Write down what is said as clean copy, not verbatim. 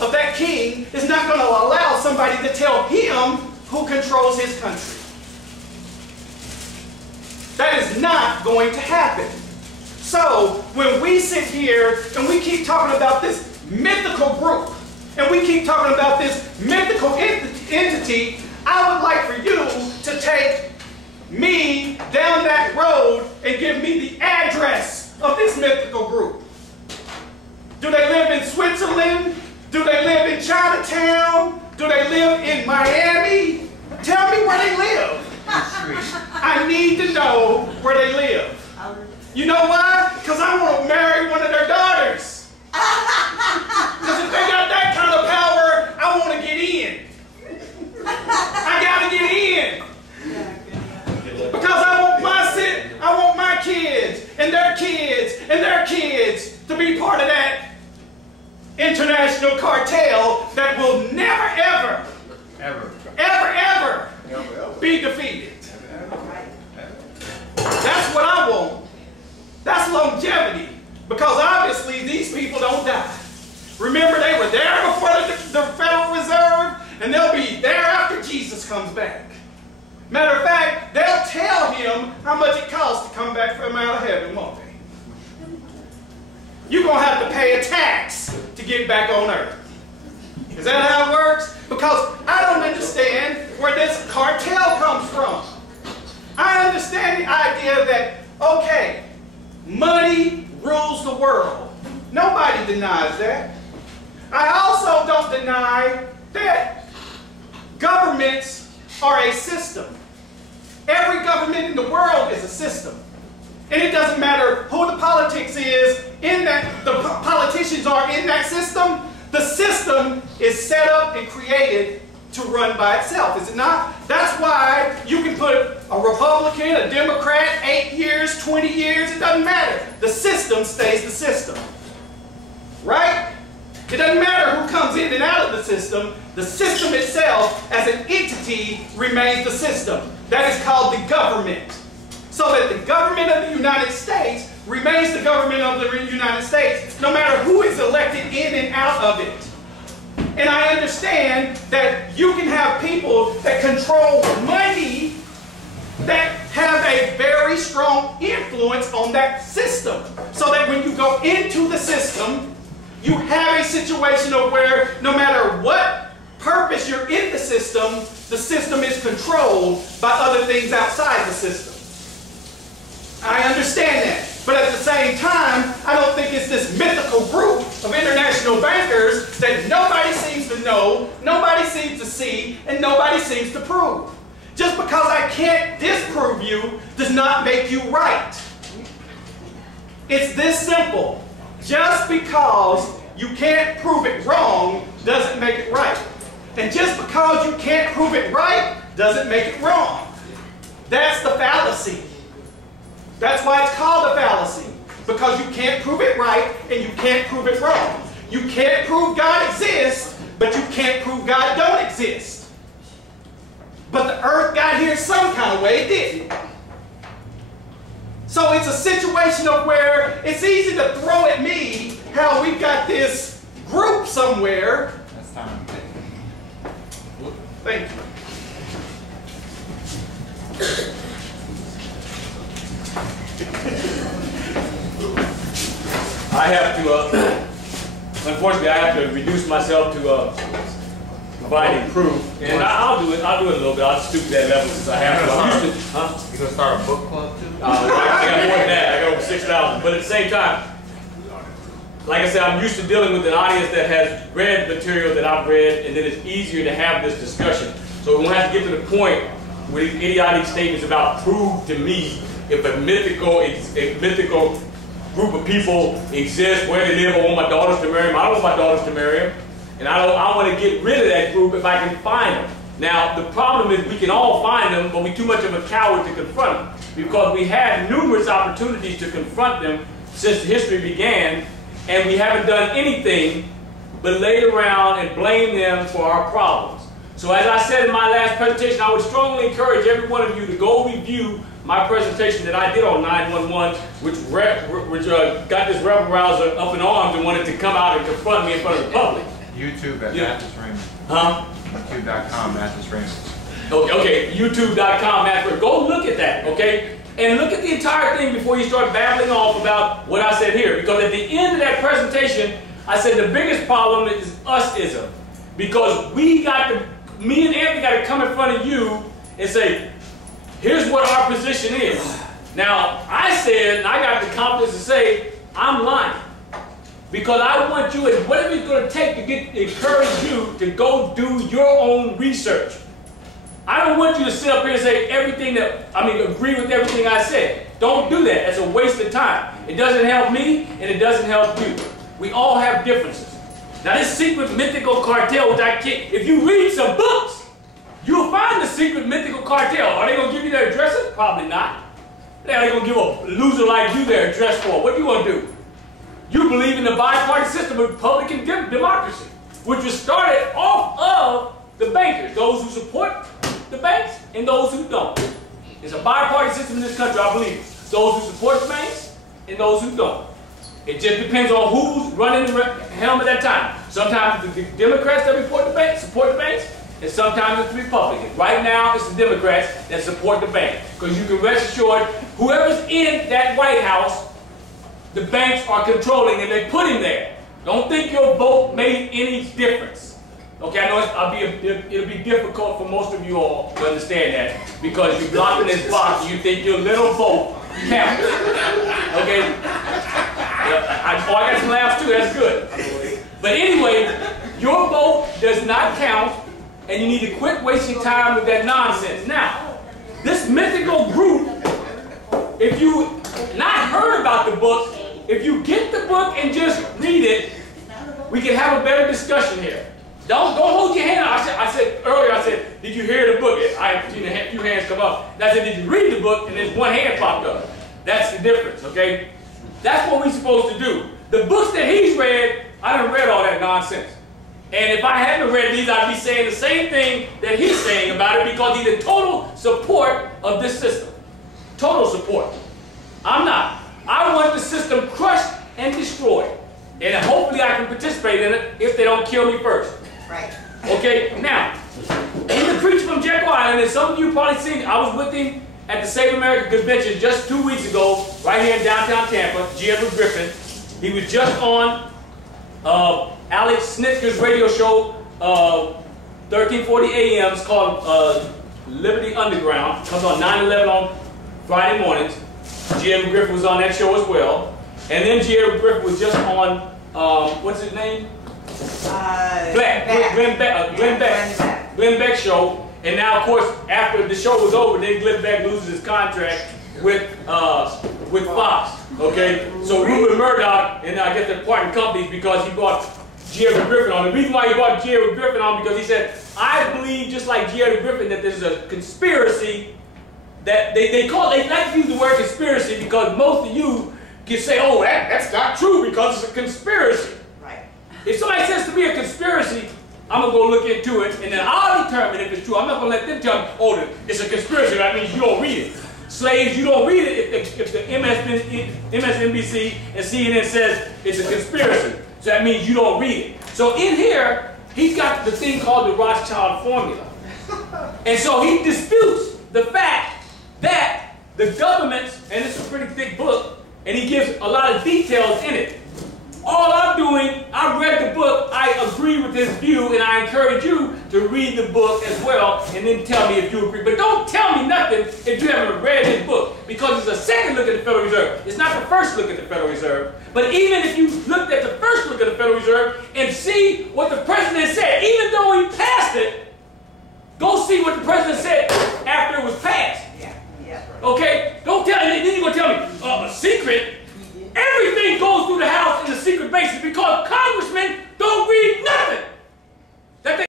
of that king is not going to allow somebody to tell him who controls his country. That is not going to happen. So when we sit here and we keep talking about this mythical group, and we keep talking about this mythical entity, I would like for you to take me down that road and give me the address of this mythical group. Do they live in Switzerland? Do they live in Chinatown? Do they live in Miami? Tell me where they live. I need to know where they live. You know why? Because I want to marry one of their daughters. Because if they got that kind of power, I want to get in. I got to get in. Because I want my kids and their kids and their kids to be part of that international cartel that will never, ever be defeated. That's what I want. That's longevity. Because obviously these people don't die. Remember, they were there before the Federal Reserve, and they'll be there after Jesus comes back. Matter of fact, they'll tell him how much it costs to come back from out of heaven, won't they? You're going to have to pay a tax to get back on earth. Is that how it works? Because I don't understand where this cartel comes from. I understand the idea that, okay, money rules the world. Nobody denies that. I also don't deny that governments are a system. Every government in the world is a system. And it doesn't matter who the politics is in that, the politicians are in that system. The system is set up and created to run by itself, is it not? That's why you can put a Republican, a Democrat, 8 years, 20 years, it doesn't matter. The system stays the system. Right? It doesn't matter who comes in and out of the system itself as an entity remains the system. That is called the government. So that the government of the United States remains the government of the United States no matter who is elected in and out of it. And I understand that you can have people that control money that have a very strong influence on that system. So that when you go into the system, you have a situation of where no matter what purpose you're in the system is controlled by other things outside the system. I understand that. But at the same time, I don't think it's this mythical group of international bankers that nobody seems to know, nobody seems to see, and nobody seems to prove. Just because I can't disprove you does not make you right. It's this simple. Just because you can't prove it wrong doesn't make it right. And just because you can't prove it right doesn't make it wrong. That's the fallacy. That's why it's called a fallacy. Because you can't prove it right and you can't prove it wrong. You can't prove God exists, but you can't prove God don't exist. But the earth got here some kind of way, didn't it? So it's a situation of where it's easy to throw at me how we've got this group somewhere. That's time. Thank you. I have to, unfortunately, I have to reduce myself to providing proof, and I'll do it a little bit. I'll stoop to that level since I have to. I'm used to, huh? You gonna start a book club too? I got more than that. I got over 6,000. But at the same time, like I said, I'm used to dealing with an audience that has read material that I've read, and then it's easier to have this discussion. So we won't have to get to the point where these idiotic statements about prove to me if a mythical group of people exist, where they live. I want my daughters to marry them. I don't want my daughters to marry them. And I want to get rid of that group if I can find them. Now, the problem is we can all find them, but we're too much of a coward to confront them. Because we had numerous opportunities to confront them since history began, and we haven't done anything but lay around and blame them for our problems. So as I said in my last presentation, I would strongly encourage every one of you to go review my presentation that I did on 911, which got this rebel rouser up in arms and wanted to come out and confront me in front of the public. YouTube at Yeah. Mathis Raymond. Huh? YouTube.com, Mathis Raymond. Okay, YouTube.com, Mathis. Go look at that, okay? And look at the entire thing before you start babbling off about what I said here. Because at the end of that presentation, I said the biggest problem is us-ism. Because me and Anthony got to come in front of you and say, here's what our position is. Now, I said, and I got the confidence to say, I'm lying. Because I want you, and whatever it's going to take to encourage you to go do your own research. I don't want you to sit up here and say everything agree with everything I said. Don't do that. That's a waste of time. It doesn't help me, and it doesn't help you. We all have differences. Now this secret mythical cartel, which I can't, if you read some books, you'll find the secret mythical cartel. Are they going to give you their addresses? Probably not. Are they going to give a loser like you their address for? What do you want to do? You believe in the bipartisan system of Republican democracy, which was started off of the bankers, those who support the banks and those who don't. It's a bipartisan system in this country, I believe. Those who support the banks and those who don't. It just depends on who's running the helm at that time. Sometimes it's the Democrats that support the banks, and sometimes it's the Republicans. Right now, it's the Democrats that support the bank. Because you can rest assured, whoever's in that White House, the banks are controlling and they put him there. Don't think your vote made any difference. Okay, I know it'll be difficult for most of you all to understand that because you're blocked in this box and you think your little vote counts. Okay? I got some laughs too, that's good. But anyway, your vote does not count and you need to quit wasting time with that nonsense. Now, this mythical group, if you not heard about the book, if you get the book and just read it, we can have a better discussion here. Don't hold your hand out. I said earlier, did you hear the book? I've seen a few hands come up. And I said, did you read the book? And there's one hand popped up. That's the difference, okay? That's what we're supposed to do. The books that he's read, I done read all that nonsense. And if I hadn't read these, I'd be saying the same thing that he's saying about it because he's in total support of this system. Total support. I'm not. I want the system crushed and destroyed. And hopefully I can participate in it if they don't kill me first. Right. Okay, now, he's a preacher from Jekyll Island, and some of you probably seen, I was with him at the Save America Convention just 2 weeks ago, right here in downtown Tampa, G. Edward Griffin. He was just on Alex Snitzker's radio show, 1340 AM. It's called Liberty Underground. It comes on 9/11 on Friday mornings. G. Edward Griffin was on that show as well. And then G. Edward Griffin was just on, what's his name? Glenn Beck show. And now, of course, after the show was over, then Glenn Beck loses his contract with Fox. Okay? So Rupert Murdoch, and I guess they're parting companies because he brought G. Edward Griffin on. The reason why he brought G. Edward Griffin on because he said, I believe, just like G. Edward Griffin, that there's a conspiracy that they like to use the word conspiracy because most of you can say, oh, that's not true because it's a conspiracy. Right. If somebody says to me a conspiracy, I'm going to go look into it, and then I'll determine if it's true. I'm not going to let them tell me, oh, it's a conspiracy. That means you don't read it. Slaves, you don't read it if the MSNBC and CNN says it's a conspiracy. So that means you don't read it. So in here, he's got the thing called the Rothschild formula. And so he disputes the fact that the government's, and it's a pretty thick book, and he gives a lot of details in it. All I'm doing, I read the book, I agree with his view, and I encourage you to read the book as well, and then tell me if you agree. But don't tell me nothing if you haven't read his book, because it's a second look at the Federal Reserve. It's not the first look at the Federal Reserve. But even if you looked at the first look at the Federal Reserve and see what the president said, even though he passed it, go see what the president said after it was passed. Yeah. Okay? Don't tell me, then you're going to tell me, a secret. Everything goes through the House in a secret basis because congressmen don't read nothing.